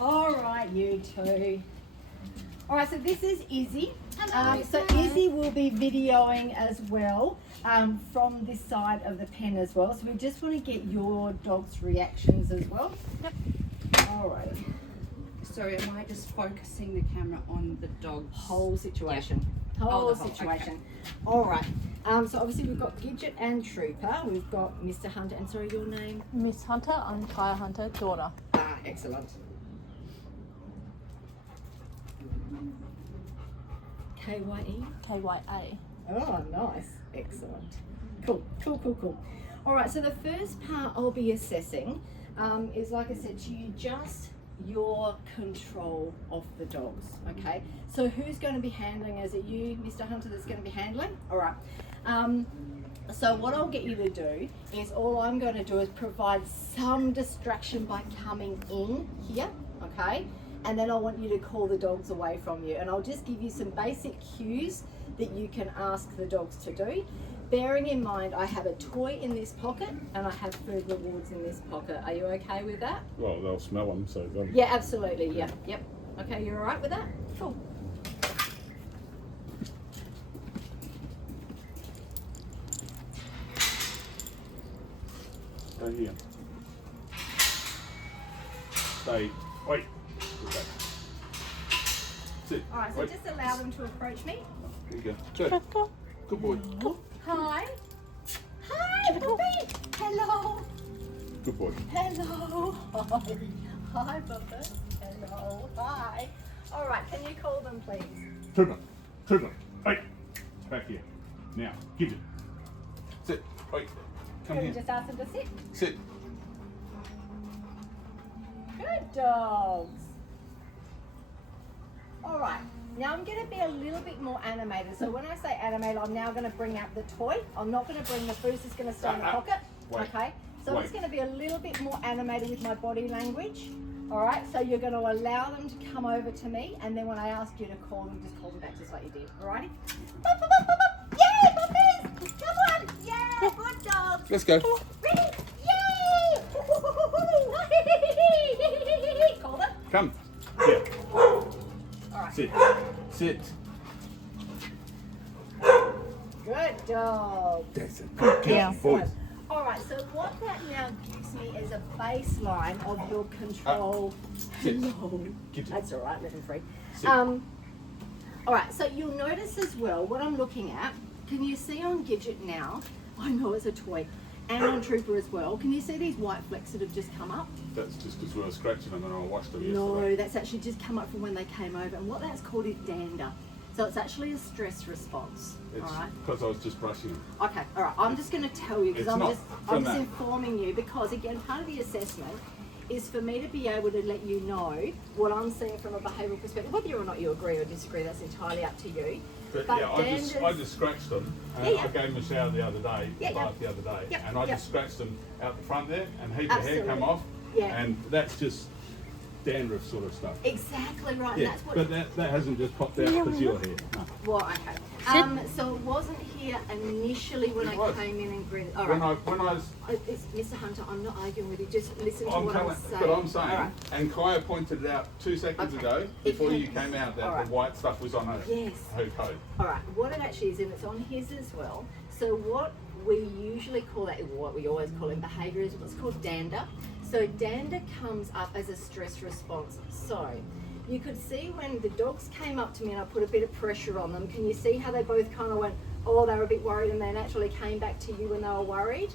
All right, you two. All right, so this is Izzy. Hello. So Izzy will be videoing as well from this side of the pen as well. So we just want to get your dog's reactions as well. Yep. All right. Sorry, am I just focusing the camera on the dog's Whole situation. Oh, Whole the whole, situation. okay. All right. So obviously we've got Gidget and Trooper. We've got Mr. Hunter. And sorry, your name? Miss Hunter, I'm Kaya Hunter, daughter. Ah, excellent. KYE? KYA. Oh, nice. Excellent. Cool, cool, cool, cool. All right, so the first part I'll be assessing is, like I said to you, just your control of the dogs, okay? So who's going to be handling? Is it you, Mr. Hunter, that's going to be handling? All right. So what I'll get you to do is all I'm going to do is provide some distraction by coming in here, okay? And then I want you to call the dogs away from you. And I'll just give you some basic cues that you can ask the dogs to do. Bearing in mind, I have a toy in this pocket and I have food rewards in this pocket. Are you okay with that? Well, they'll smell them, so they'll... Yeah, absolutely. Yeah, yep. Okay, you're all right with that? Cool. Stay here. Stay. Wait. Okay. Sit. All right, so Wait. just allow them to approach me. There you go. Good. Good boy. Hi. Hi, Puppy. Hello. Good boy. Hello. Hi. Hi, Puppy. Hello. Hi. All right, can you call them, please? Trooper. Trooper. Hey. Back here. Now. Give it. Sit. Wait. Come Can we here. just ask them to sit? Sit. Good dogs. All right, now I'm going to be a little bit more animated. So when I say animated, I'm now going to bring out the toy. I'm not going to bring the food, it's just going to stay in the pocket. Wait. Okay, so I'm Wait. just going to be a little bit more animated with my body language. All right, so you're going to allow them to come over to me, and then when I ask you to call them, just call them back just like you did. All righty? Yay, puppies! Come on! Yeah, good dogs! Let's go. Ready? Yay! Call them. Come. Here. All right. Sit. Sit. Good dog. That's a good Yeah. boy. All right, so what that now gives me is a baseline of your control. Sit. Hello. Give it. That's all right, let him free. Sit. All right, so you'll notice as well what I'm looking at. Can you see on Gidget now? I know it's a toy. And on Trooper as well. Can you see these white flecks that have just come up? That's just because we were scratching them and I washed them No, yesterday. that's actually just come up from when they came over. And what that's called is dander. So it's actually a stress response. It's All right. because I was just brushing them. Okay, all right. I'm just going to tell you because It's I'm not just from that. informing you because again, part of the assessment is for me to be able to let you know what I'm seeing from a behavioural perspective. Whether or not you agree or disagree, that's entirely up to you. But, But yeah, I just scratched them. And Yeah, yeah. I gave them a shower the other day, Yeah, yeah. bath the other day, Yep, and I yep. just scratched them out the front there, and heap of hair Absolutely. come off, Yeah. and that's just dandruff sort of stuff. Exactly right. And Yeah, that's what. but that hasn't just popped out because you're here. No. Well, okay. So it wasn't here initially when It I was. came in and greeted. All When right. I was, It's Mr. Hunter, I'm not arguing with you. Just listen to I'm what telling, I'm saying. but I'm saying, All right. and Kaya pointed it out 2 seconds Okay. ago It before you has- came out that all right. the white stuff was on her, Yes. her coat. All right, what it actually is, and it's on his as well. So what we usually call that, what we always call in behaviour is what's called dander. So dander comes up as a stress response. So you could see when the dogs came up to me and I put a bit of pressure on them, can you see how they both kind of went, oh, they were a bit worried and they naturally came back to you when they were worried?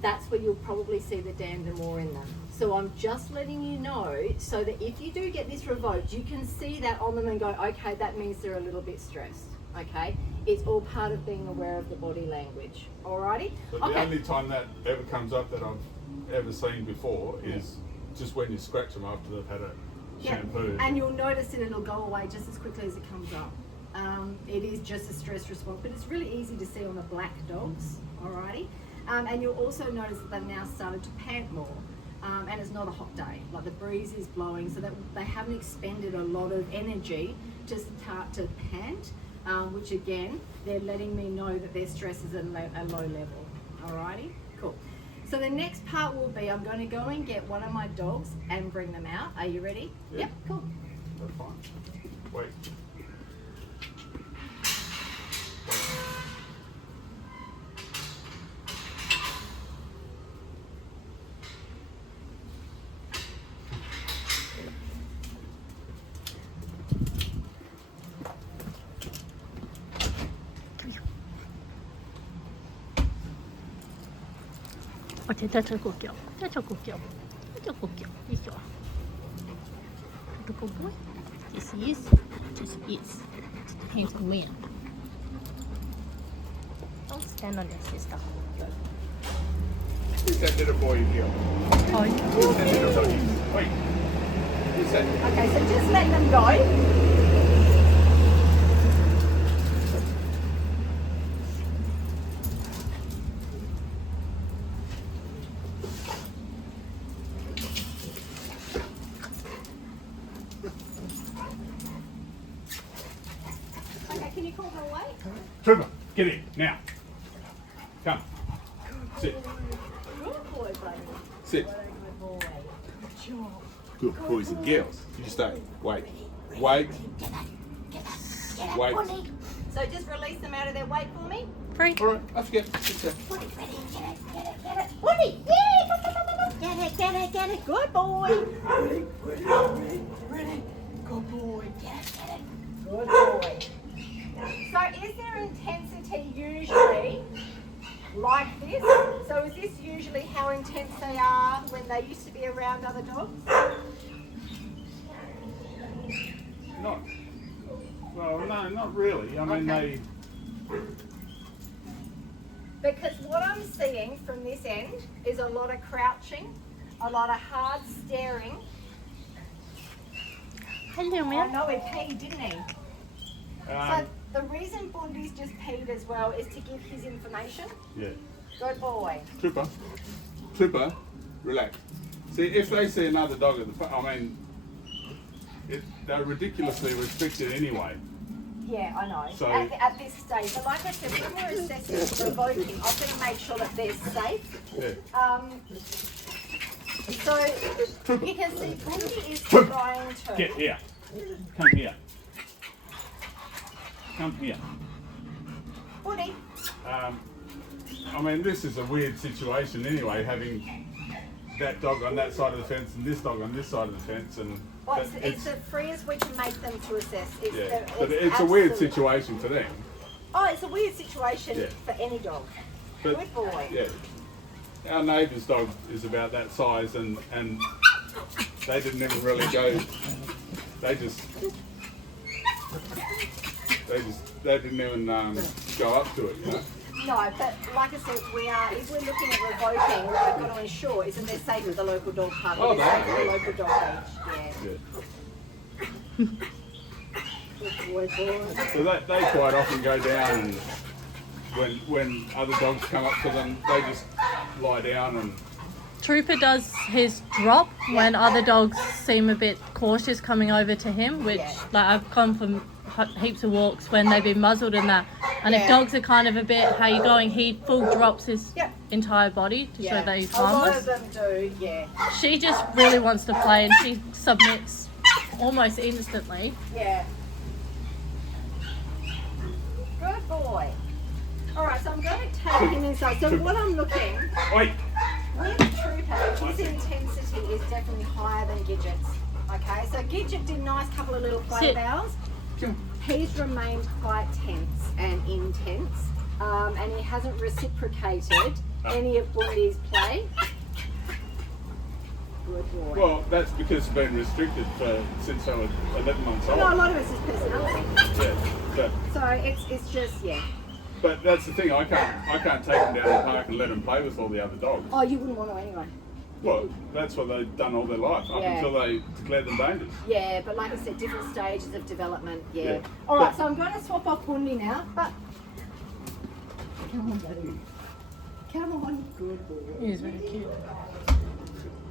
That's where you'll probably see the dander more in them. So I'm just letting you know so that if you do get this revoked, you can see that on them and go, okay, that means they're a little bit stressed, okay? It's all part of being aware of the body language, alrighty? But the only time that ever comes up that I've ever seen before is just when you scratch them after they've had a shampoo. And you'll notice that it'll go away just as quickly as it comes up. It is just a stress response, but it's really easy to see on the black dogs, alrighty? And you'll also notice that they've now started to pant more. And it's not a hot day, like the breeze is blowing, so that they haven't expended a lot of energy to start to pant, which again, they're letting me know that their stress is at a low level. Alrighty, cool. So the next part will be I'm going to go and get one of my dogs and bring them out. Are you ready? Yeah. Yep, cool. That's fine. Wait. Okay, that's a good girl. That's a good girl. That's a good girl. Yes, you are. Good boy. Yes, he is. Yes, he is. He's a man. Don't stand on your sister. Who's that little boy here? Oh, Who's that little doggy? Wait. Who's that? Okay, so just let them go. Okay, can you call her away? Trevor, get in now. Come. Sit. Good boy, buddy. Sit. What a good boy. Good job. Good boys and girls. You stay. Wait. Wait. Wait. So just release them out of their weight for me. free. All right. I forget. Sit there. Woody, ready? Get it. Woody, yeah! Get it. Good boy. Ready. Good boy. Get it. Good boy. So is there intensity usually like this? So is this usually how intense they are when they used to be around other dogs? Not. Well, no, not really. I mean, Okay. Because what I'm seeing from this end is a lot of crouching, a lot of hard staring. Hello, I man. know he peed, didn't he? they. So the reason Bundy's just peed as well is to give his information. Yeah. Good boy. Trooper, relax. See, if they see another dog at the front, I mean, they're ridiculously restricted anyway. Yeah, I know. So- At this stage, but like I said, when we're assessing provoking, I'm going to make sure that they're safe. Yeah. So you can see Bundy is trying to. Get here. Come here. Come here. Bundy. I mean, this is a weird situation anyway, having that dog on that side of the fence and this dog on this side of the fence, and Well, but it's the freest we can make them to assess. It's yeah. the, But it's a weird absolute- situation for them. Oh, it's a weird situation Yeah. for any dog. But Good boy. yeah, our neighbour's dog is about that size, and they didn't even really go. They didn't even go up to it, you know. No, but like I said, if we're looking at revoking, what we've got to ensure is that they're safe at the local dog park. Oh, they're they safe are, at the yeah. local dog beach. Yeah. Yeah. Good boy, boy. So they quite often go down, and when other dogs come up to them, they just lie down and Trooper does his drop when other dogs seem a bit cautious coming over to him, which Yeah. like I've come from heaps of walks when they've been muzzled and that. And if Yeah. dogs are kind of a bit, how you going, he full drops his Yep. entire body to show that he's A lot harmless. of them do, yeah. She just really wants to play and she submits almost instantly. Yeah. Good boy. All right, so I'm going to take him inside. So what I'm looking wait. with Trooper, his intensity is definitely higher than Gidget's. Okay, so Gidget did a nice couple of little play Sit. bows. He's remained quite tense and intense, and he hasn't reciprocated any of Bundy's play. Good boy. Well, that's because it's been restricted since I was 11 months old. No, a lot of it's his personality. Yeah, So it's just, yeah. but that's the thing. I can't take them down the park and let them play with all the other dogs. Oh, you wouldn't want to anyway. Well, that's what they've done all their life up Yeah. until they declared them dangerous. Yeah, but like I said, different stages of development, yeah. Yeah. All right, so I'm going to swap off Bundy now, but... Come on, buddy. Come on, good boy. He's really cute.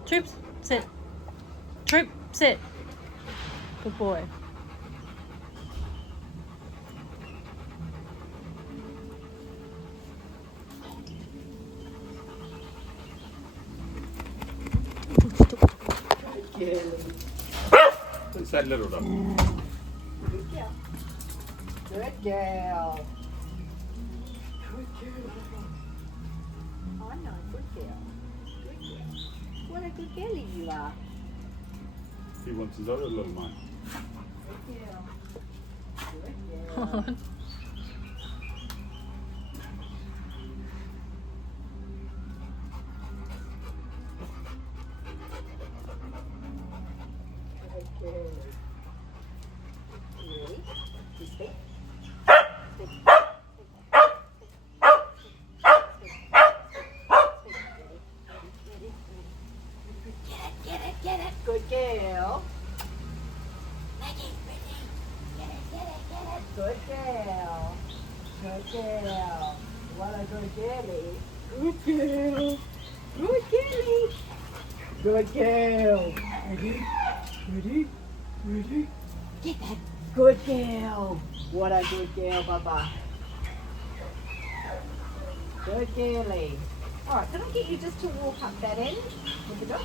Troops, sit. Troop, sit. Good boy. girly. It's that little dog. Good girl. Good girl. Good girl. Oh no, good girl. Good girl. What a good girly you are. He wants his other little mate. Good girl. Good girl. Good girl. Ready? You speak. Get it. Good girl. Good girl. Good girl. What a good girly. Good girl. Good girly. Good girl. Ready? Get that. Good girl. What a good girl, Bubba. Good girly. Alright, can I get you just to walk up that end with the dogs?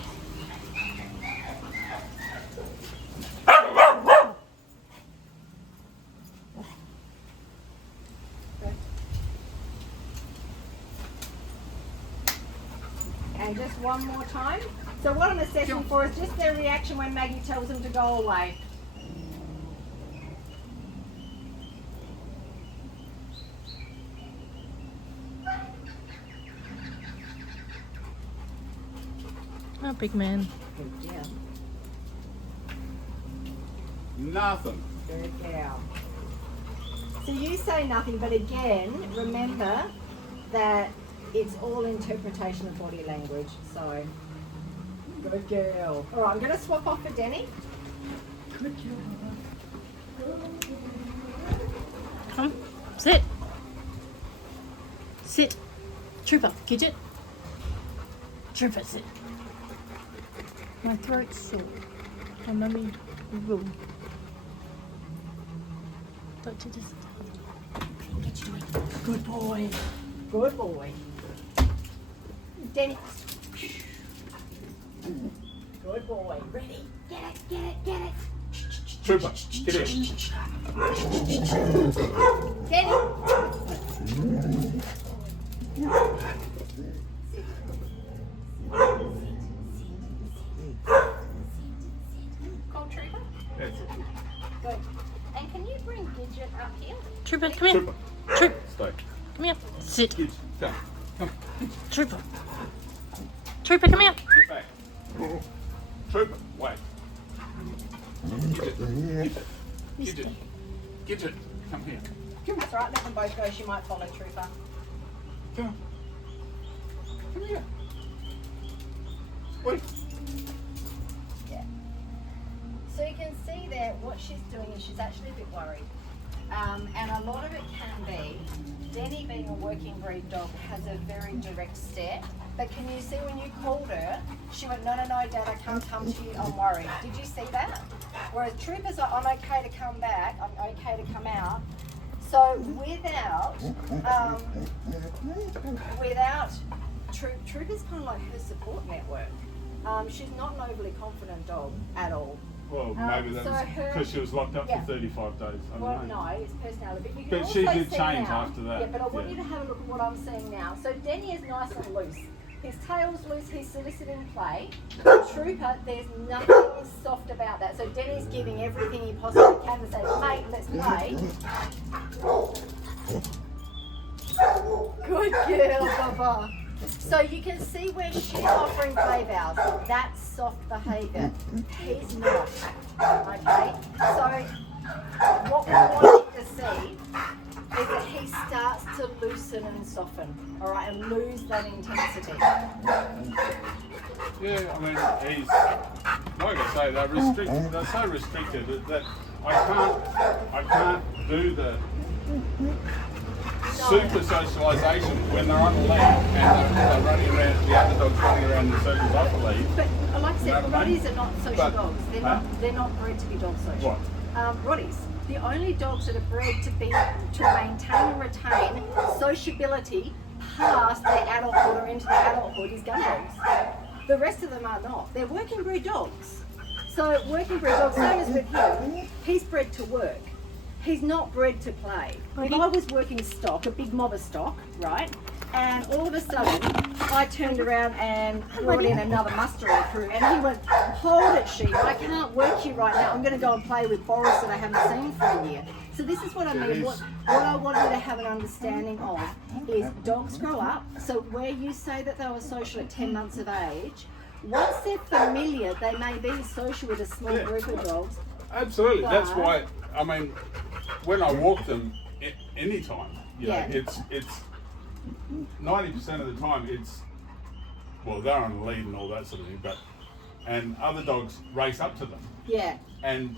And just one more time. So what I'm assessing for is just their reaction when Maggie tells them to go away. Oh, big man. Good girl. Nothing. Good girl. So you say nothing, but again, remember that it's all interpretation of body language. So, good girl. All right, I'm going to swap off for Denny. Good girl. Come. Sit. Sit. Trooper. Gidget. Trooper, sit. My throat's sore. My mummy will. Don't you just... Good boy. Good boy. Denny. Good boy. Ready? Get it. Trooper, get in. Denny. Call Trooper. That's it. Good. And can you bring Gidget up here? Trooper, come here. Trooper, Troop. stay. Come here. Sit. Kids, come. Trooper. Trooper, come here. Get back. Trooper, wait. Gidget, come here. That's right, let them both go. She might follow Trooper. Come here. Wait. Yeah. So you can see there what she's doing is she's actually a bit worried. And a lot of it can be, Denny being a working breed dog has a very direct stare. But can you see when you called her, she went, no, Dad, I can't come to you, I'm worried. Did you see that? Whereas Trooper's like, I'm okay to come back, I'm okay to come out. So without Trooper's kind of like her support network. She's not an overly confident dog at all. Well, maybe so that's her- because she was locked up yeah. for 35 days. I Well, don't know. no, it's personality. But, you can But also she did see change now, after that. Yeah, but I want Yeah. you to have a look at what I'm seeing now. So Denny is nice and loose. His tail's loose, he's soliciting play. Trooper, there's nothing soft about that. So Denny's giving everything he possibly can to say, mate, let's play. Good girl, Baba. So you can see where she's offering play vows. That's soft behaviour. He's not. Okay? So what we want you to see is that he starts to loosen and soften, all right, and lose that intensity. Yeah, I mean, he's, like I say, they're so restricted that I can't do the super socialisation when they're on the lead and they're running around, the other dog's running around in circles off the lead. But like I said, No, Rotties are not social but- dogs. They're not bred to be dog social. What? Rotties. The only dogs that are bred to maintain and retain sociability past their adulthood or into their adulthood is gun dogs. The rest of them are not. They're working breed dogs. So working breed dog, same as with him, he's bred to work. He's not bred to play. If I was working stock, a big mob of stock, right? And all of a sudden, I turned around and brought in another mustering crew, and he went, "Hold it, sheep! I can't work you right now. I'm going to go and play with Boris that I haven't seen for a year." So this is what I mean. What I want you to have an understanding of is dogs grow up. So where you say that they were social at 10 months of age, once they're familiar, they may be social with a small group of dogs. Absolutely. That's why. I mean, when I walk them, anytime, you know, it's 90% of the time well, they're on a lead and all that sort of thing, and other dogs race up to them. Yeah. And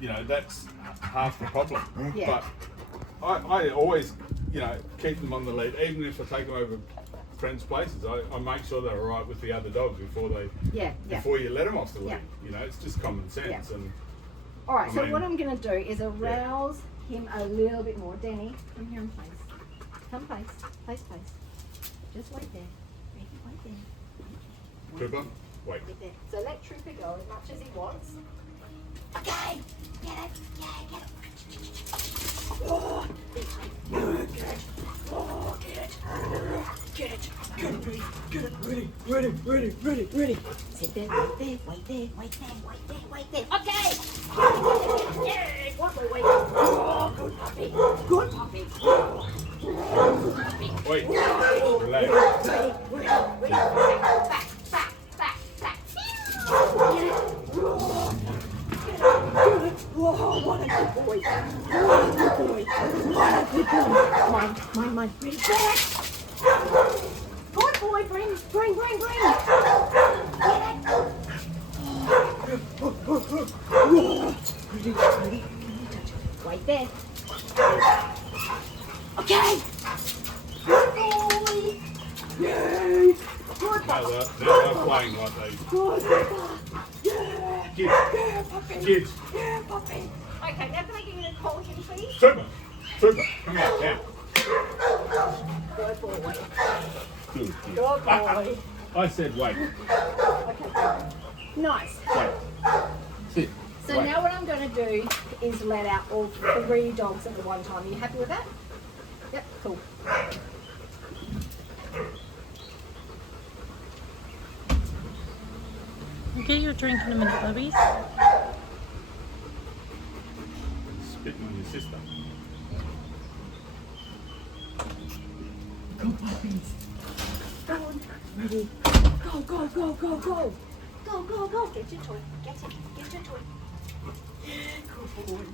you know, that's half the problem. Yeah. But I always, you know, keep them on the lead, even if I take them over friends' places. I make sure they're all right with the other dogs before you let them off the lead. Yeah. You know, it's just common sense. Yeah. And all right. I So mean, what I'm going to do is arouse him a little bit more. Denny, come here and place. Come place. Place. Just wait there. Wait there. Trooper, wait. Wait there. So let Trooper go as much as he wants. Okay. Get it. Yeah, get it. Oh, get it. Oh, get it. Get it. Get it. Get it. Ready. Sit there. Wait there. Okay. Yeah. One more wait. Oh, good puppy. Good puppy. Wait. Relax. Ready. Back. Get it. Oh, what a good boy. What a good boy. Mine. Ready, get it. Good boy, bring. Get it. Ready. Wait there. Okay. Good boy. Yay. Good Now boy. they're playing like they. Good boy. Yeah. Kids. Puppy. Kids. Yeah, puppy. Okay, now can I get you to call him, please? Trooper, come on, now. Good boy. Good. Good boy. I said wait. Okay. Nice. Wait. Sit. So Wait. now what I'm going to do is let out all 3 dogs at the one time. Are you happy with that? Yep, cool. I'll get you a drink in a minute, Bubbies. Spitting on your sister. Go, puppies. Go on. Ready. Go. Go. Get your toy. Get your toy. Yeah, good boy.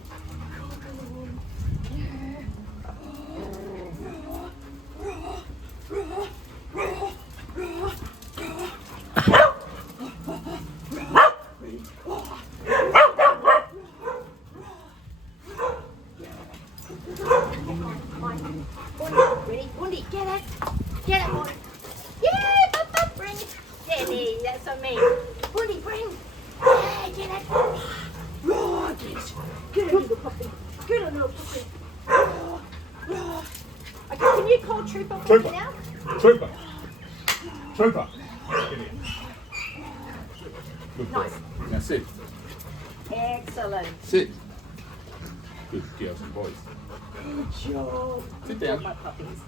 Ready? Bundy, get it, boy. Yeah, Papa, bring it. Daddy, that's on me. Bundy, bring. Yeah, get it. Raw, get it. Get it, little puppy. Get it, little puppy. Raw. Okay, can you call Trooper for me now? Trooper. Get in. Good boy. Nice. Now sit. Excellent. Sit. Good girls and boys. Good job. Sit Good job, down. my puppies.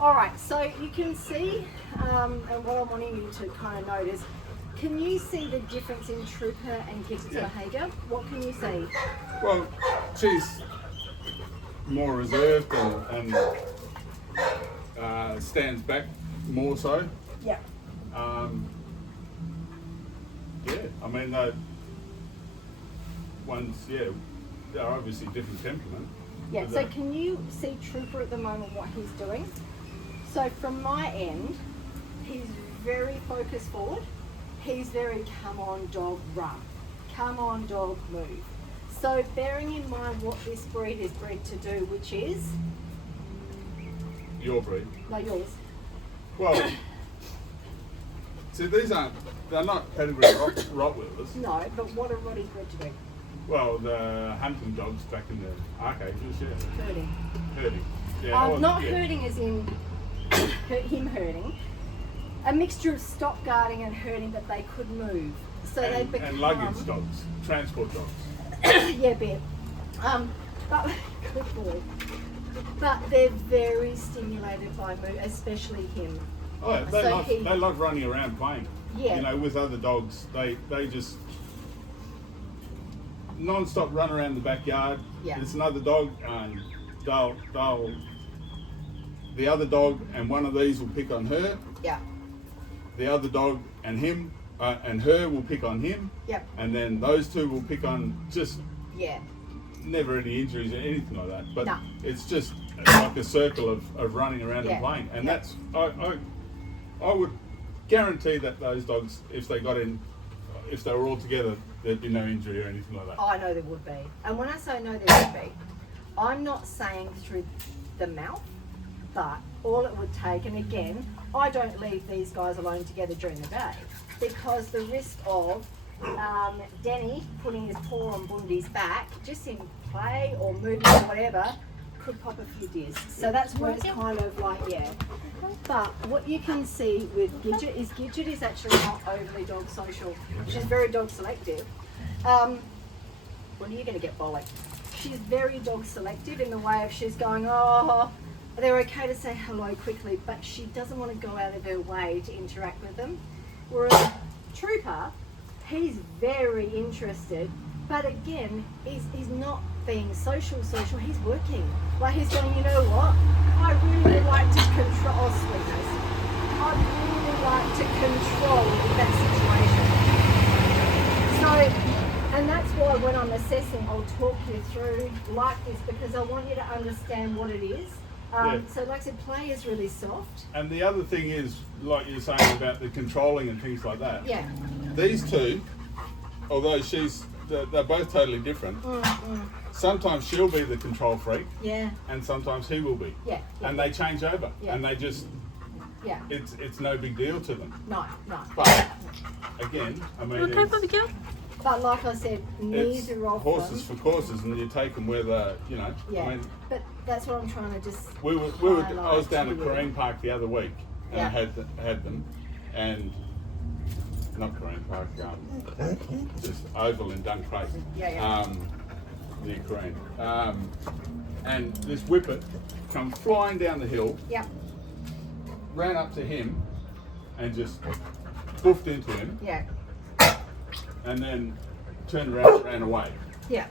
All right, so you can see, and what I'm wanting you to kind of notice, can you see the difference in Trooper and Gidget's behaviour? What can you see? Well, she's more reserved and stands back more so. Yeah. I mean, they're obviously different temperament. Yeah, but so can you see Trooper at the moment, what he's doing? So from my end, he's very focused forward. He's very come on dog run, come on dog move. So bearing in mind what this breed is bred to do, which is, Your breed. like yours. Well, see, they're not pedigree Rottweilers. No, but what are Roddy's bred to do? Well, the hunting dogs back in the arc ages, yeah. Herding. Yeah, Not herding as in him herding. A mixture of stop guarding and herding that they could move. So they become... And luggage dogs, transport dogs. Yeah, Bear. But, good boy. But they're very stimulated by mood, especially him. Oh, yeah, they love running around playing. Yeah. You know, with other dogs, they just non-stop run around the backyard. Yeah. There's another dog, and the other dog and one of these will pick on her. Yeah. The other dog and him and her will pick on him. Yep. And then those two will pick on just Yeah. never any injuries or anything like that. But No. it's just like a circle of running around Yeah. and playing. And Yep. that's I would guarantee that those dogs, if they were all together, there'd be no injury or anything like that. I know there would be. And when I say no there would be, I'm not saying through the mouth, but all it would take, and again, I don't leave these guys alone together during the day, because the risk of Denny putting his paw on Bundy's back, just in play or movement or whatever, could pop a few discs. So that's where it's kind of like, yeah. But what you can see with Gidget is actually not overly dog social. She's very dog selective. When are you going to get bollocked? She's very dog selective in the way of she's going, oh, they're okay to say hello quickly, but she doesn't want to go out of her way to interact with them. Whereas Trooper, he's very interested, but again, he's not being social, he's working. Like he's going, you know what, I really like to control, sweetness, I'd really like to control that situation. So, and that's why when I'm assessing, I'll talk you through like this, because I want you to understand what it is. So like I said, play is really soft. And the other thing is, like you're saying about the controlling and things like that. Yeah. These two, although they're both totally different. Sometimes she'll be the control freak. Yeah. And sometimes he will be. Yeah. And they change over. Yeah. And they just. Yeah. It's no big deal to them. No. But again, I mean. Okay, Bobby girl. But like I said, It's neither of horses them. for courses, and you take them where the, you know. Yeah. I mean, But that's what I'm trying to just. I was down at Corrine Park the other week, and Yeah. I had them, and not Corrine Park, just Oval in Duncraig. Yeah. Near Corrine. And this whippet come flying down the hill, Yep. ran up to him, and just boofed into him, Yeah. and then turned around and ran away. Yeah.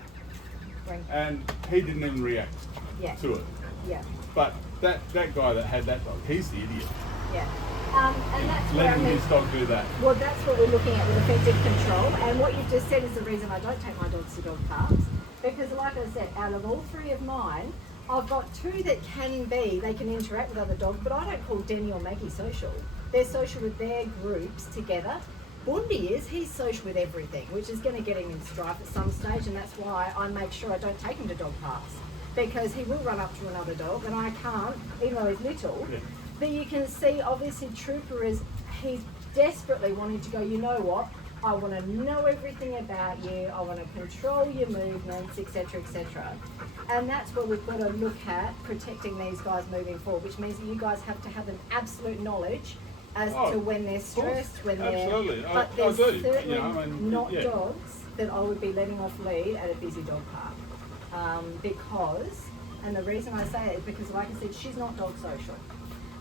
And he didn't even react Yeah. to it. Yeah. But that guy that had that dog, he's the idiot. Yeah. And that's where I Letting mean, his dog do that. well, that's what we're looking at with effective control. And what you've just said is the reason I don't take my dogs to dog parks. Because like I said, out of all three of mine, I've got two that they can interact with other dogs, but I don't call Denny or Maggie social. They're social with their groups together. Bundy he's social with everything, which is going to get him in strife at some stage, and that's why I make sure I don't take him to dog parks. Because he will run up to another dog, and I can't, even though he's little. Yeah. But you can see, obviously, Trooper he's desperately wanting to go, you know what, I want to know everything about you, I want to control your movements, etc., etc. And that's what we've got to look at, protecting these guys moving forward, which means that you guys have to have an absolute knowledge as to when they're stressed, when they're... Absolutely. But I there's do. certainly You know, I mean, not yeah. dogs that I would be letting off lead at a busy dog park. Because, and the reason I say it is because, like I said, she's not dog social.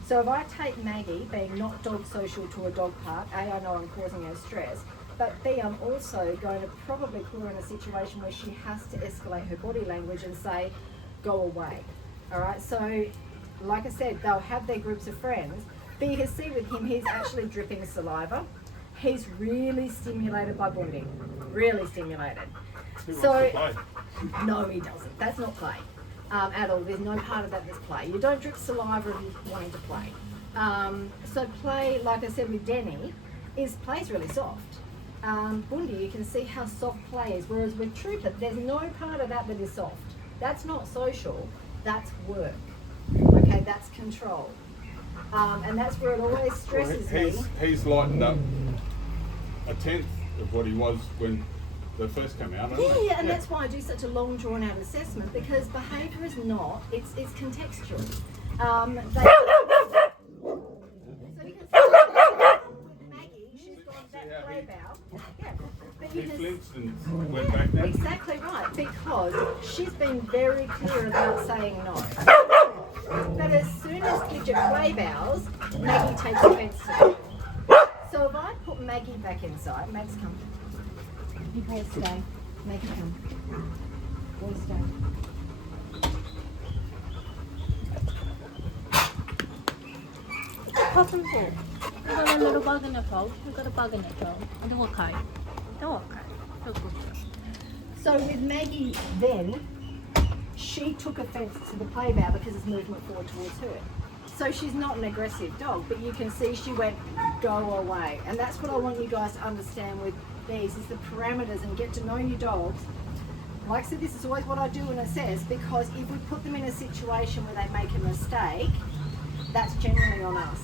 So if I take Maggie being not dog social to a dog park, A, I know I'm causing her stress, but B, I'm also going to probably put her in a situation where she has to escalate her body language and say, go away. All right, so like I said, they'll have their groups of friends, but you can see with him, he's actually dripping saliva. He's really stimulated by Bundy, really stimulated. He wants So, to play. no, he doesn't. That's not play at all. There's no part of that that's play. You don't drip saliva if you're wanting to play. So play, like I said with Denny, play's really soft. Bundy, you can see how soft play is, whereas with Trooper, there's no part of that is soft. That's not social, that's work. Okay, that's control. And that's where it always stresses me. He's lightened up a tenth of what he was when they first came out. Yeah, and that's why I do such a long drawn out assessment, because behaviour is not, it's contextual. So you can see with Maggie, she's got that play bow. Yeah, you He can flinched and went back now. exactly right, because she's been very clear about saying no. But as soon as Gidget play bows, Maggie takes offence to it. So if I put Maggie back inside, Max come. You boys stay. Maggie come. Boys stay. Possum for? You got a little bug in the throat. You got a bug in the throat. They're okay. They're okay. They're good. So with Maggie then, she took offence to the play bow because it's movement forward towards her. So she's not an aggressive dog, but you can see she went, go away. And that's what I want you guys to understand with these, is the parameters and get to know your dogs. Like I said, this is always what I do and assess, because if we put them in a situation where they make a mistake, that's generally on us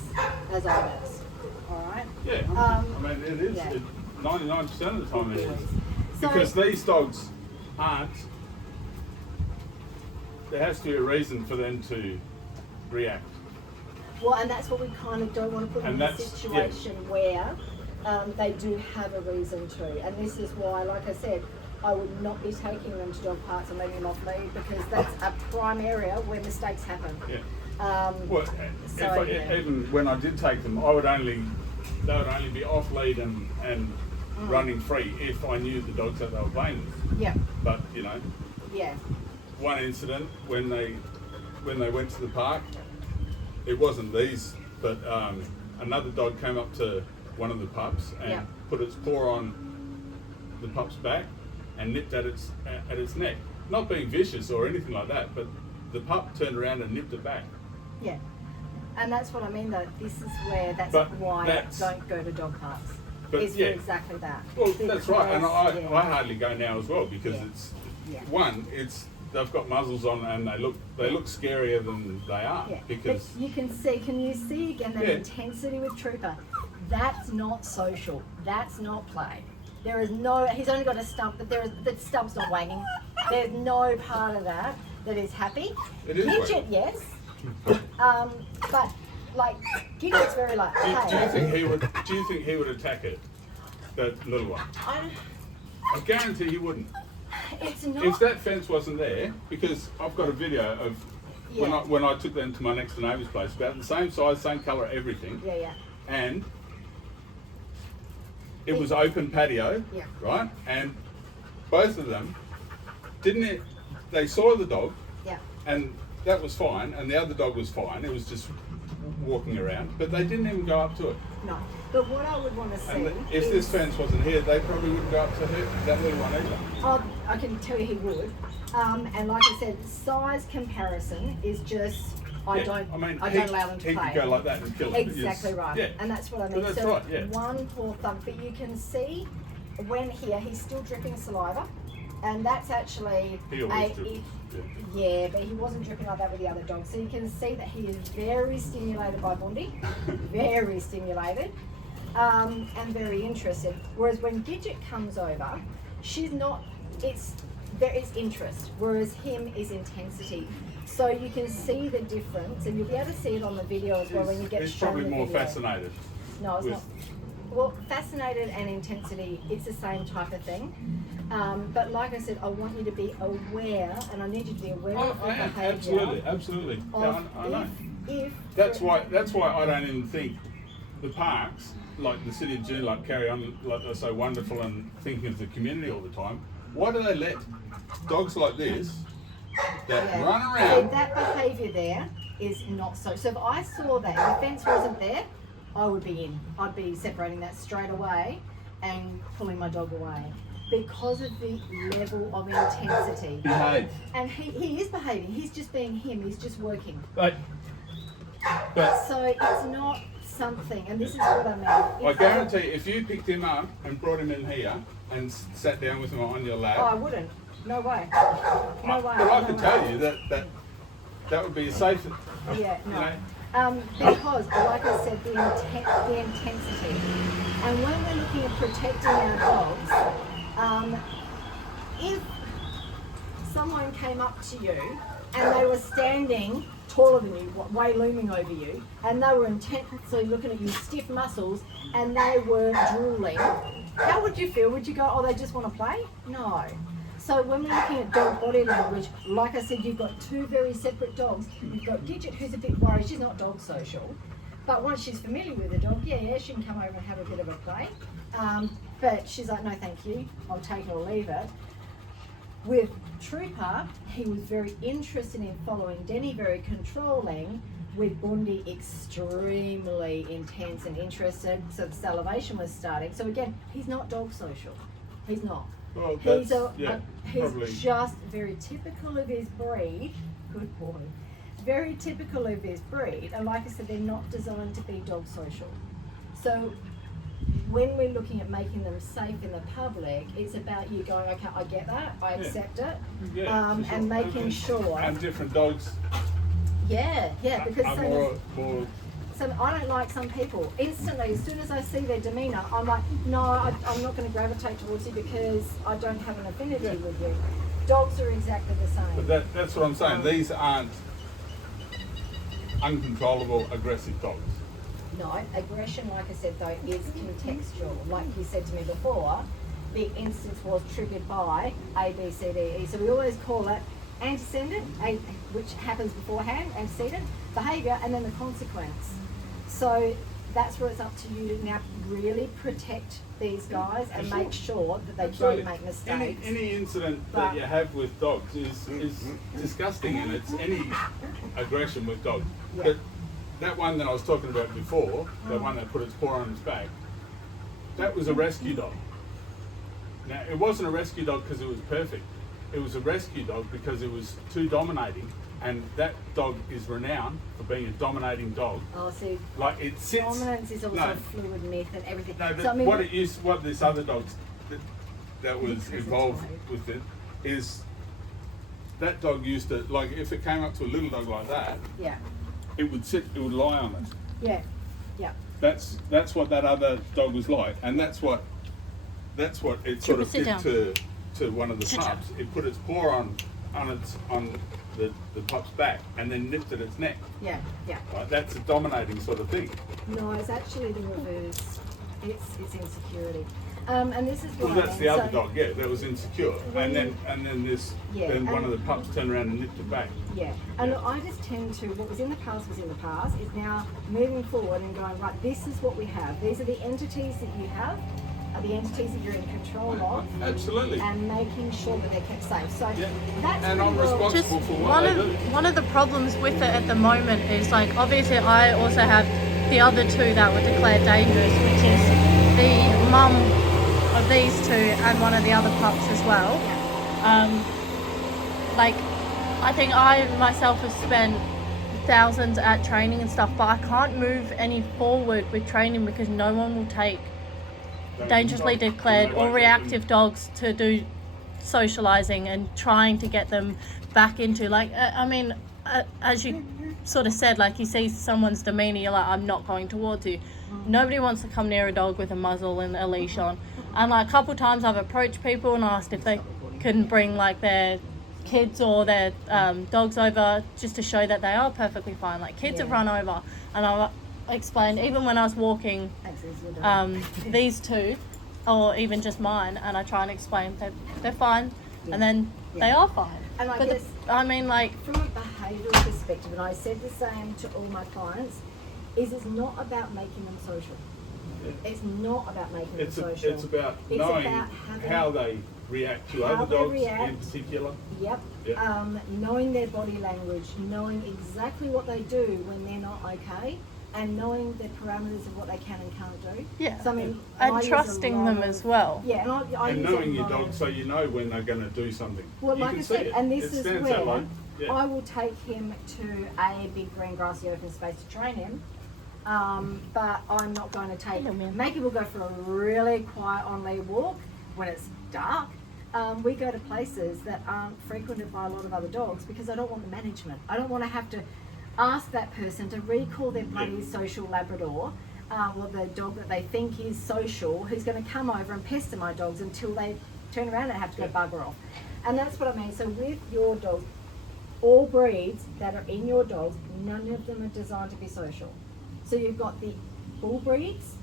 as owners. All right? Yeah, I mean, it is. Yeah. 99% of the time it is. So, Because these dogs aren't, there has to be a reason for them to react. well, and that's what we kind of don't want to put them And in a that's- situation where they do have a reason to. And this is why, like I said, I would not be taking them to dog parks and letting them off lead, because that's a prime area where mistakes happen. Yeah. So, Well, yeah. even when I did take them, they would only be off lead and running free if I knew the dogs that they were playing with. Yeah, But you know, yeah, one incident when they went to the park, it wasn't these, but another dog came up to one of the pups and Yeah. put its paw on the pup's back and nipped at its neck. Not being vicious or anything like that, but the pup turned around and nipped it back. yeah. And that's what I mean, though. This is where But why that's- I don't go to dog parks. But Is yeah. for exactly that. Well, that's right, and I Because, hardly go now as well, because Yeah. it's Yeah. they've got muzzles on and they look scarier than they are, Yeah, because but can you see again that Yeah. intensity with Trooper? That's not social. That's not play. There is no, he's only got a stump, but the stump's not wagging. There's no part of that is happy. It is Gidget, wagging. yes. But like, Gidget's very like, do you hey. think he would attack it, that little one? I guarantee he wouldn't. It's not. If that fence wasn't there, because I've got a video of Yeah. when I took them to my next door neighbour's place, about the same size, same colour, everything, Yeah. and it was open patio, Yeah. right? And both of them they saw the dog, Yeah. and that was fine, and the other dog was fine. It was just walking around, but they didn't even go up to it. No. But what I would want to see And if this is, fence wasn't here, they probably wouldn't go up to that little one either. I can tell you he would. And like I said, size comparison is just I Yeah, don't he allow them to he play. could go like that and kill it. Exactly right. Yeah. And that's what I So mean. that's so right, yeah. one poor thumb, but you can see when he's still dripping saliva, and that's actually He always drips, yeah, but he wasn't dripping like that with the other dogs. So you can see that he is very stimulated by Bondi, very stimulated, and very interested. Whereas when Gidget comes over, she's not. There is interest, whereas him is intensity. So you can see the difference, and you'll be able to see it on the video as well when you get He's shown probably the more video. fascinated. No, it's with- not. Well, fascinated and intensity, it's the same type of thing. But like I said, I want you to be aware, and I need you to be aware of the I am, behaviour. absolutely. Of Yeah, I know. if That's why I don't even think the parks, like the city of June, like carry on like they're so wonderful and thinking of the community all the time. Why do they let dogs like this that Yeah. run So around? that behaviour there is not so. So if I saw that, if the fence wasn't there, I would be in. I'd be separating that straight away and pulling my dog away because of the level of intensity. Behave. And he is behaving. He's just being him. He's just working. But So it's not something, and this is what I mean. I guarantee if you picked him up and brought him in here and sat down with him on your lap, Oh, I wouldn't. No way. No way. but I no could way. tell you that would be a safe. Yeah, You no. know, Because, like I said, the intensity. And when we're looking at protecting our dogs, if someone came up to you and they were standing taller than you, way looming over you, and they were intensely looking at you, stiff muscles, and they were drooling, How would you feel? Would you go, oh, they just want to play? No. So when we're looking at dog body language, like I said, you've got two very separate dogs. You've got Gidget, who's a bit worried. She's not dog social. But once she's familiar with the dog, yeah, she can come over and have a bit of a play. But she's like, no, thank you. I'll take it or leave it. With Trooper, he was very interested in following Denny, very controlling. With Bundy, extremely intense and interested. So the salivation was starting. So again, he's not dog social. He's not. Well, He's he's probably. just very typical of his breed. Good boy. Very typical of his breed. And like I said, they're not designed to be dog social. So when we're looking at making them safe in the public, it's about you going, okay, I get that, I accept it, Yeah, for sure. and making sure. And different dogs Yeah, because are same more, as, more. so I don't like some people. Instantly, as soon as I see their demeanour, I'm like, no, I'm not going to gravitate towards you because I don't have an affinity with you. Dogs are exactly the same. But that's what I'm saying. These aren't uncontrollable, aggressive dogs. No, aggression, like I said, though, is contextual. Like you said to me before, the instance was triggered by A, B, C, D, E. So we always call it antecedent, which happens beforehand, antecedent, behaviour, and then the consequence. So that's where it's up to you to now really protect these guys and make sure that they Absolutely. don't make mistakes. Any incident that you have with dogs is disgusting, and it's any aggression with dogs. Yeah. But that one that I was talking about before, the one that put its paw on its back, that was a rescue dog. Now, it wasn't a rescue dog because it was perfect. It was a rescue dog because it was too dominating, and that dog is renowned for being a dominating dog. Oh, see, Like it sits. dominance is also a fluid myth and everything. No, but So, I mean, what this other dog that was Because it's involved right. with it is that dog used to, like, if it came up to a little dog like that, yeah, it would lie on it. yeah, yeah. That's what that other dog was like, and that's what it sort of sit did down. to one of the Sit down. pups. It put its paw on the pup's back and then nipped at its neck. Yeah, yeah. Right? That's a dominating sort of thing. No, it's actually the reverse. It's insecurity. And this is Well, why. that's the other dog, yeah, that was insecure, When and then this, Yeah, then one and- of the pups turned around and nipped it back. Yeah, and look, I just tend to, what was in the past was in the past, is now moving forward and going, right, this is what we have. These are the entities that you have, are the entities that you're in control of, Absolutely. and making sure that they're kept safe. So Yeah. that's And pretty I'm well- responsible Just for what they do. one of the problems with it at the moment is, like, obviously I also have the other two that were declared dangerous, which is the mum of these two and one of the other pups as well. Like, I think I myself have spent thousands at training and stuff, but I can't move any forward with training because no one will take dangerously declared or reactive dogs to do socializing and trying to get them back into, like, as you sort of said, like, you see someone's demeanor, you're like, I'm not going towards you. Nobody wants to come near a dog with a muzzle and a leash on. And like a couple times I've approached people and asked if they can bring like their kids or their dogs over just to show that they are perfectly fine. Like, kids have run over, and I've explained, even when I was walking these two, or even just mine, and I try and explain that they're fine, and then they are fine. And I But guess like, from a behavioural perspective, and I said the same to all my clients, is it's not about making them social. It's not about making them social. It's about It's knowing about having- how they react to How other they dogs react. in particular. Yep. Yeah. Knowing their body language, knowing exactly what they do when they're not okay, and knowing the parameters of what they can and can't do. yeah, So I mean, I and use a trusting lot them of- as well. Yeah, and I And use knowing a your lot dog of- so you know when they're going to do something. Well, You like can I see said, it. and this It is stands where out like, yeah. I will take him to a big green grassy open space to train him. But I'm not going to take him. Maybe we'll go for a really quiet on-lead walk when it's dark. We go to places that aren't frequented by a lot of other dogs because I don't want the management. I don't want to have to ask that person to recall their bloody social Labrador, or the dog that they think is social, who's going to come over and pester my dogs until they turn around and have to go bugger off. And that's what I mean. So with your dog, all breeds that are in your dogs, none of them are designed to be social. So you've got the bull breeds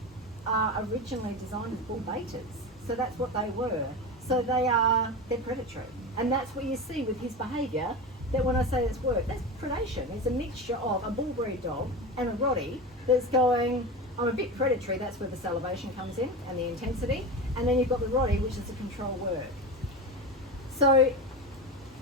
are originally designed as bull baiters. So that's what they were. So they're predatory. And that's what you see with his behaviour, that when I say it's work, that's predation. It's a mixture of a bull breed dog and a Rottie that's going, I'm a bit predatory, that's where the salivation comes in and the intensity. And then you've got the Rottie, which is the control work. So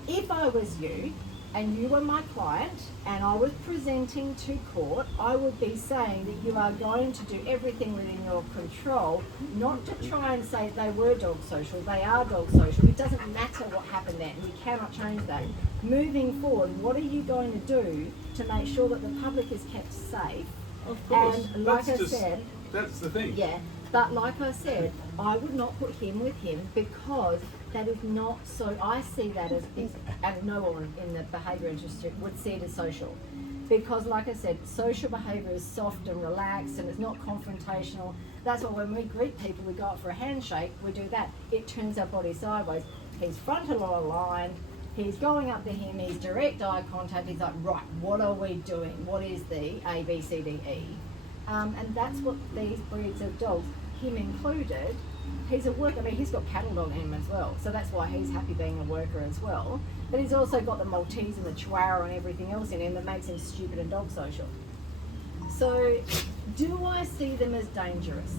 if I was you and you were my client and I was presenting to court, I would be saying that you are going to do everything within your control, not to try and say they were dog social, they are dog social. It doesn't matter what happened then, you cannot change that. Moving forward, what are you going to do to make sure that the public is kept safe? Of course. And like I said, that's the thing. yeah, but like I said, I would not put him with him because that is not so. I see that as and no one in the behaviour industry would see it as social, because like I said, social behaviour is soft and relaxed and it's not confrontational. That's why when we greet people, we go up for a handshake. We do that. It turns our body sideways. He's frontal aligned. He's going up to him. He's direct eye contact. He's like, right, what are we doing? What is the A, B, C, D, E? And that's what these breeds of dogs, him included. He's a worker. I mean, he's got cattle dog in him as well, so that's why he's happy being a worker as well. But he's also got the Maltese and the Chihuahua and everything else in him that makes him stupid and dog social. So, do I see them as dangerous?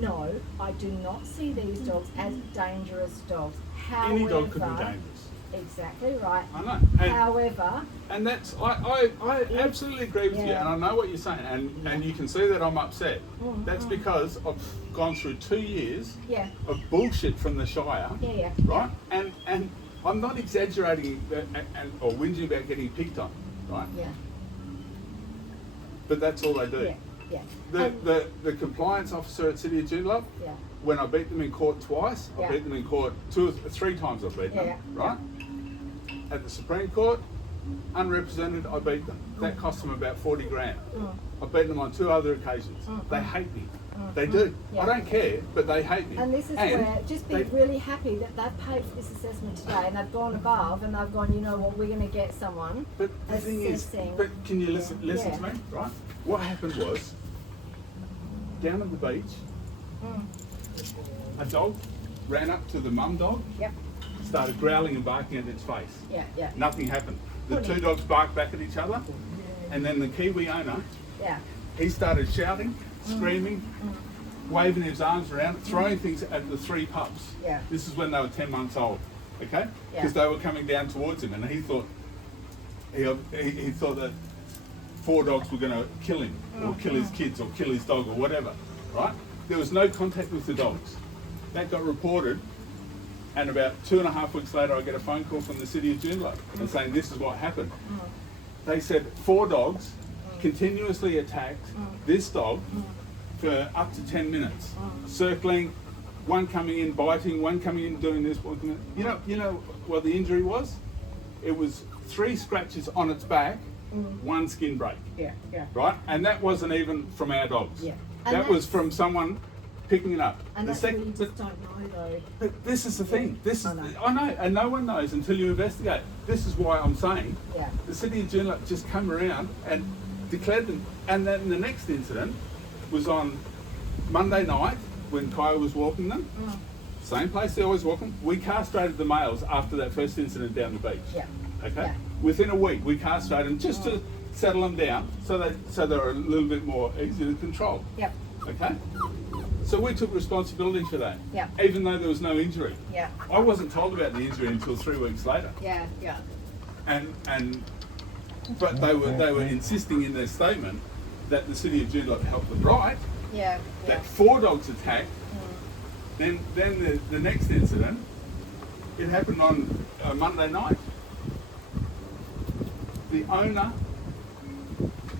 No, I do not see these dogs as dangerous dogs. However, Any dog could be dangerous. Exactly right. I know. However, And that's, I absolutely agree with you, Yeah. and I know what you're saying, and you can see that I'm upset. Mm, That's because I've gone through 2 years yeah, of bullshit from the Shire, yeah, right? And I'm not exaggerating or whinging about getting picked on, right? yeah, But that's all they do. yeah, yeah. The compliance officer at City of Joondalup, Yeah. when I beat them in court twice, I Yeah. beat them in court 3 times I've beaten Yeah, them, yeah. right? At the Supreme Court, unrepresented, I beat them. That cost them about 40 grand. I've beaten them on 2 other occasions. They hate me. They do. Yeah. I don't care, but they hate me. And this is where, just be really happy that they've paid for this assessment today and they've gone above and they've gone, you know what, we're going to get someone But the thing is, assessing. but can you listen Yeah. to me, right? What happened was, down at the beach, a dog ran up to the mum dog, Yep, started growling and barking at its face. yeah, yeah, Nothing happened. The Funny. 2 dogs barked back at each other, and then the Kiwi owner, yeah, he started shouting, screaming, waving his arms around, throwing things at the 3 pups. Yeah. This is when they were 10 months old, okay? Yeah. Because they were coming down towards him, and he thought he thought that 4 dogs were going to kill him, or kill his kids, or kill his dog, or whatever, right? There was no contact with the dogs. That got reported, and about 2.5 weeks later, I get a phone call from the City of Joondalup and saying this is what happened. They said 4 dogs continuously attacked this dog for up to 10 minutes, circling, one coming in biting, one coming in doing this, one coming in. You know what the injury was? It was 3 scratches on its back, 1 skin break, yeah, yeah. right? And that wasn't even from our dogs. Yeah. And That was that's- from someone picking it up. And The that's sec- what you just don't know though. but this is the thing. This is I know. I know, and no one knows until you investigate. This is why I'm saying Yeah. the City of Joondalup just come around and declared them. And then the next incident was on Monday night when Kaya was walking them. Same place they always walk them. We castrated the males after that first incident down the beach. Yeah. Okay. Yeah. Within a week, we castrated them just to settle them down, so they're a little bit more easy to control. Yep, Okay. So we took responsibility for that. Yeah. Even though there was no injury. yeah, I wasn't told about the injury until 3 weeks later, yeah, yeah. but they were insisting in their statement that the City of Joondalup helped them right. Yeah, yeah. That 4 dogs attacked. Then the next incident, it happened on a Monday night. The owner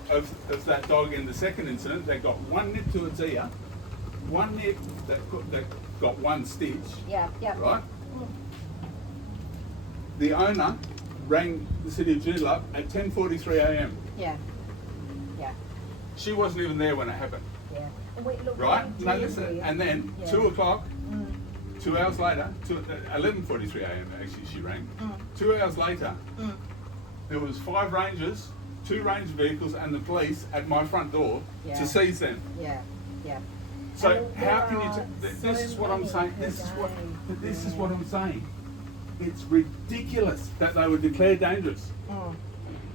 of that dog in the second incident, they got 1 nip to its ear, 1 nip that got 1 stitch. Yeah, yeah. Right? The owner rang the City of Joondalup at 10:43 a.m. Yeah, yeah, She wasn't even there when it happened. yeah. And we, look, Right? we No, do listen. agree. And then Yeah. 2 o'clock, 2 hours later, 11:43 a.m. actually she rang. 2 hours later, there was 5 rangers, 2 ranger vehicles, and the police at my front door Yeah. to seize them. Yeah, yeah. So And how can there you? are This is what I'm many saying. per This is what. day. This is what I'm saying. It's ridiculous that they were declared dangerous. Mm.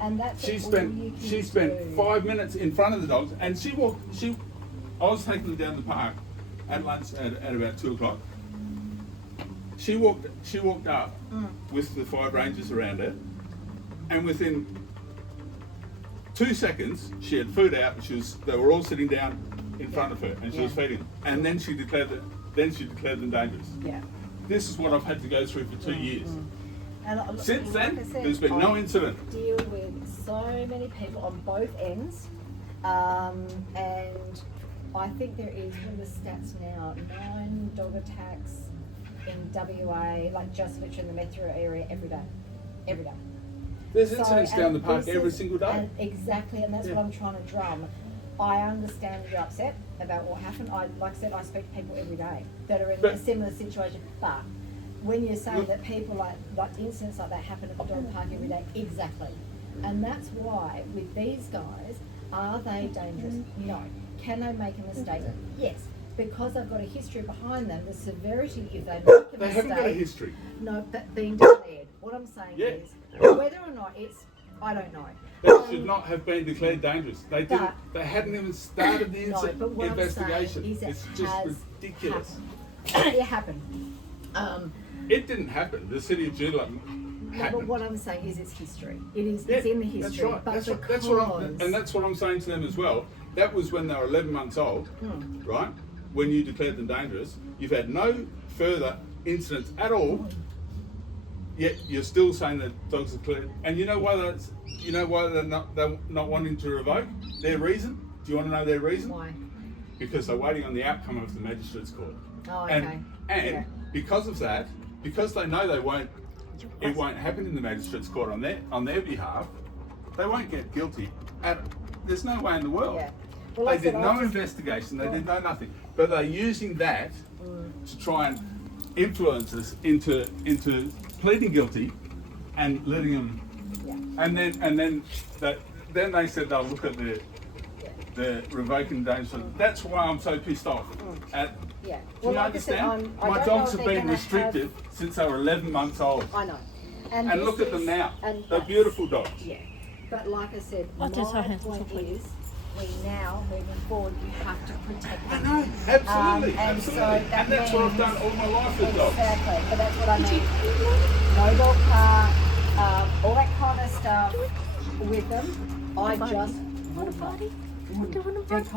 And that's She all spent you can she spent do. 5 minutes in front of the dogs, and she walked. I was taking them down the park at lunch at about 2 o'clock. She walked up with the 5 rangers around her, and within 2 seconds she had food out. They were all sitting down in front of her, and she was feeding them. And then she declared them dangerous. Yeah. This is what I've had to go through for 2 years. And Since then, like I said, there's been no I incident. deal with so many people on both ends, and I think there is, what are the stats now, 9 dog attacks in WA, like just literally in the metro area every day. Every day. There's So, incidents and down the park this every is- single day. and exactly, and that's Yeah. what I'm trying to drum. I understand you're upset about what happened. Like I said, I speak to people every day that are in But- a similar situation. But when you're saying Look- that people like incidents like that happen at the dog park every day, exactly. And that's why with these guys, are they dangerous? No. Can they make a mistake? Yes. Because they've got a history behind them, the severity if they make a They mistake. haven't got a history. No, but being declared. What I'm saying Yeah. is, whether or not it's, I don't know. They should not have been declared dangerous. They didn't. But- They hadn't even started the No, but what I'm investigation. saying is it It's just has ridiculous. happened. It happened. It didn't happen. The city of Joondalup No, happened. but what I'm saying is it's history. It is. Yeah, It's in the history. That's right. But That's what I'm, because- and that's what I'm saying to them as well. That was when they were 11 months old, right? When you declared them dangerous. You've had no further incidents at all. Yet you're still saying that dogs are cleared. And you know why they're not wanting to revoke? Their reason? Do you want to know their reason? Why? Because they're waiting on the outcome of the magistrate's court. Oh, okay. And Yeah. because of that, because they know it won't happen in the magistrate's court on their behalf, they won't get guilty. There's no way in the world. Yeah. Well, like They I did said, no investigation. They did no nothing. But they're using that to try and influence us into pleading guilty and letting them. Yeah. Then they said they'll look at the revoking dangerous. That's why I'm so pissed off. Yeah. Do you understand? My dogs have been restricted since they were 11 months old. I know. And this look at them is- now. and They're that's- beautiful dogs. Yeah. But like I said, Oh, my just our hands, point please. is, we now moving forward, you have to protect I them. know, absolutely, and so absolutely. that And that's what I've means- done all my life with dogs. Exactly, but that's what I mean. No dog park, all that kind of stuff with them. I Buddy. just Want a would not. buddy? Wouldn't. Because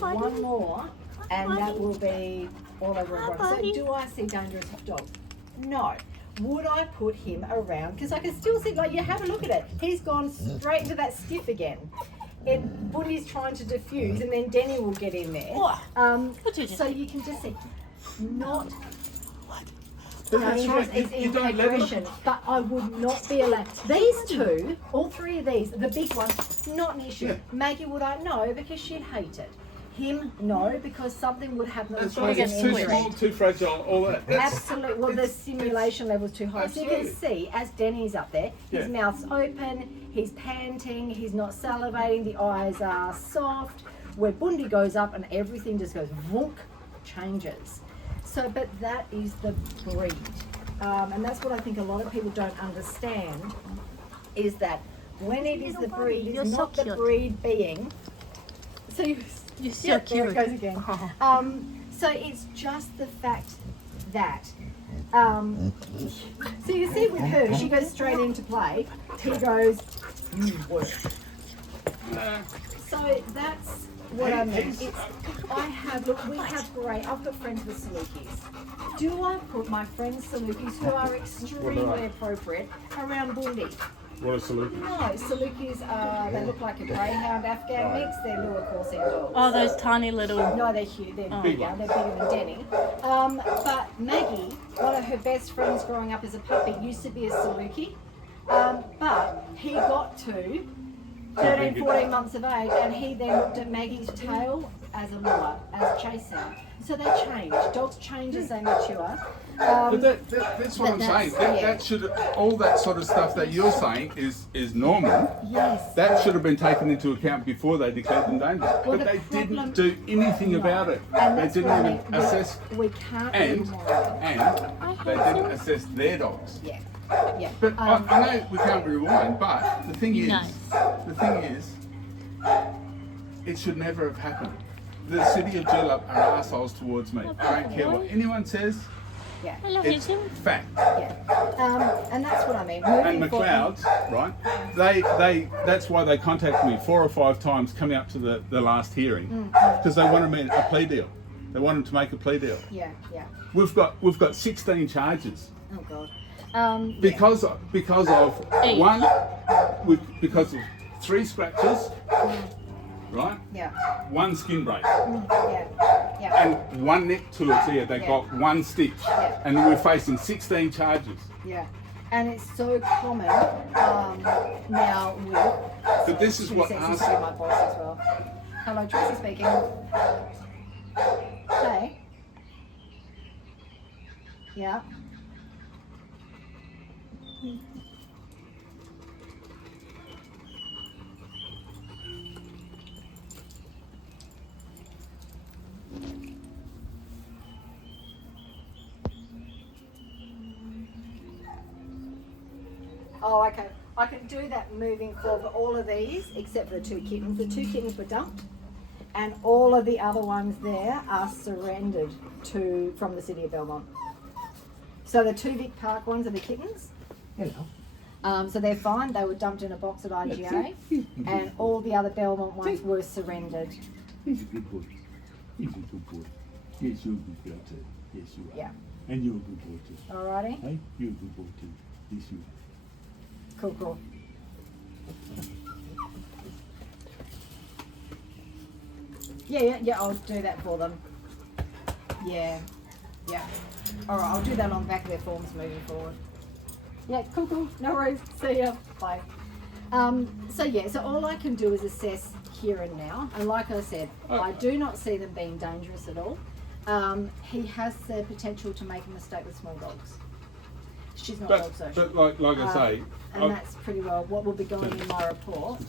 buddy. one more, and that buddy. will be all over Hi, everyone. So buddy. do I see dangerous dogs? No. Would I put him around? Because I can still see, like, you have a look at it. He's gone straight into that stiff again. And Bundy's trying to diffuse, and then Denny will get in there. What? What did you So say? you can just see, not That's dangerous right. is You in don't let them. aggression, but I would not be allowed. These two, all three of these, the big one, not an issue. Yeah. Maggie would I know because she'd hate it. Him, no, because something would happen that would That's cause right. an It's too injury. small, too fragile, all that. Absolutely. Well, the stimulation level's too high. So you can Absolutely. see, as Denny's up there, his Yeah. mouth's open, he's panting, he's not salivating, the eyes are soft. Where Bundy goes up and everything just goes wonk, changes. So, but that is the breed. And that's what I think a lot of people don't understand, is that when it is the breed, You're it's so not the cute. breed being. So You're so yeah, cute. there it goes again. Oh. So it's just the fact that. So you see with her, she goes straight into play. He goes, you work. So that's what I mean. It's, look, we have great, I've got friends with Salukis. Do I put my friends Salukis, who are extremely appropriate, around Bundy? What a salute. No, Salukis are, they look like a greyhound Afghan mix, they're Lua Corsair dogs. Oh, those tiny little. No, they're huge. They're Oh. bigger. They're bigger than Denny. But Maggie, one of her best friends growing up as a puppy, used to be a Saluki. But he got to 13, 14 months of age, and he then looked at Maggie's tail as a lure, as chasing. So they change. Dogs change as they mature. But that's what but I'm saying. that's- yeah. That should, all that sort of stuff that you're saying is normal. Yes. That should have been taken into account before they declared them dangerous. Well, But the they problem- didn't do anything No. about it. And They that's didn't what I even mean. assess, We can't and do more. they didn't assess their dogs. Yeah. Yeah. But I know we can't rewind. But the thing is, Nice. it should never have happened. The city of Joondalup are assholes towards me. I don't care what anyone says. Yeah. Hello, It's Hazel. fact. Yeah. And that's what I mean. And Moving forward- McLeod's, right? That's why they contacted me 4 or 5 times coming up to the last hearing, because they wanted me a plea deal. They wanted to make a plea deal. Yeah. Yeah. We've got 16 charges Oh God. because of Eight. one, because of 3 scratches, right? Yeah. 1 skin break. Yeah. Yeah. And 1 neck tool's here. They Yeah. got 1 stitch, Yeah. and we're facing 16 charges. Yeah. And it's so common now with. But this is She what says us- this to my boss as well. Hello, Tracy speaking. Hey. Yeah. Oh, okay. I can do that moving forward. All of these, except for the 2 kittens. The 2 kittens were dumped, and all of the other ones there are surrendered from the city of Belmont. So the 2 Vic Park ones are the kittens. Hello. So they're fine. They were dumped in a box at IGA, and all the other Belmont ones were surrendered. He's a good boy. He's a good boy. Yes, you're a good girl too. Yes, you are. Yeah. And you're a good boy too. Alrighty. Hey, you're a good boy too. Yes, you are. Cool, cool. Yeah. I'll do that for them. Yeah. All right. I'll do that on the back of their forms moving forward. Yeah. Cool. No worries. See ya. Bye. So all I can do is assess here and now, and like I said, I do not see them being dangerous at all. He has the potential to make a mistake with small dogs. She's not dog social. But like I say, And that's pretty well what will be going in my report.